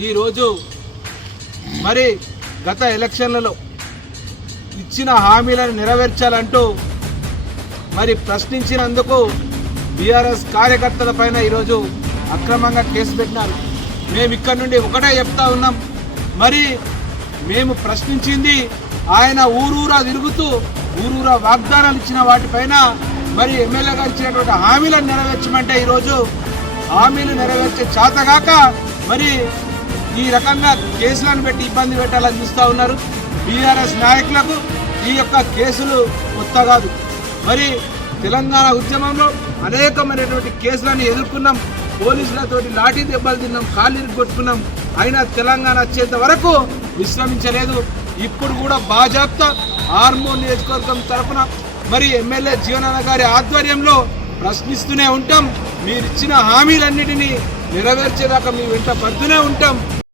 ఈరోజు మరి గత ఎలక్షన్లలో ఇచ్చిన హామీలను నెరవేర్చాలంటూ మరి ప్రశ్నించినందుకు బీఆర్ఎస్ కార్యకర్తల పైన ఈరోజు అక్రమంగా కేసు పెట్టినారు. మేము ఇక్కడ నుండి ఒకటే చెప్తా ఉన్నాం, మరి మేము ప్రశ్నించింది ఆయన ఊరూరా తిరుగుతూ ఊరూరా వాగ్దానాలు ఇచ్చిన వాటిపైన మరి ఎమ్మెల్యేగా ఇచ్చినటువంటి హామీలను నెరవేర్చమంటే ఈరోజు హామీలు నెరవేర్చే చేతగాక మరి ఈ రకంగా కేసులను పెట్టి ఇబ్బంది పెట్టాలని చూస్తూ ఉన్నారు. బీఆర్ఎస్ నాయకులకు ఈ యొక్క కేసులు కొత్త కాదు. మరి తెలంగాణ ఉద్యమంలో అనేకమైనటువంటి కేసులను ఎదుర్కొన్నాం, పోలీసులతోటి లాఠీ దెబ్బలు తిన్నాం, కాళ్ళు కొట్టుకున్నాం. అయినా తెలంగాణ వచ్చేంత వరకు విశ్రమించలేదు. ఇప్పుడు కూడా బాజాప్తా ఆర్మూర్ నియోజకవర్గం తరఫున మరి ఎమ్మెల్యే జీవనాన్న గారి ఆధ్వర్యంలో ప్రశ్నిస్తూనే ఉంటాం. మీరిచ్చిన హామీలన్నిటినీ నెరవేర్చేదాకా మీ వెంట పడుతూనే ఉంటాం.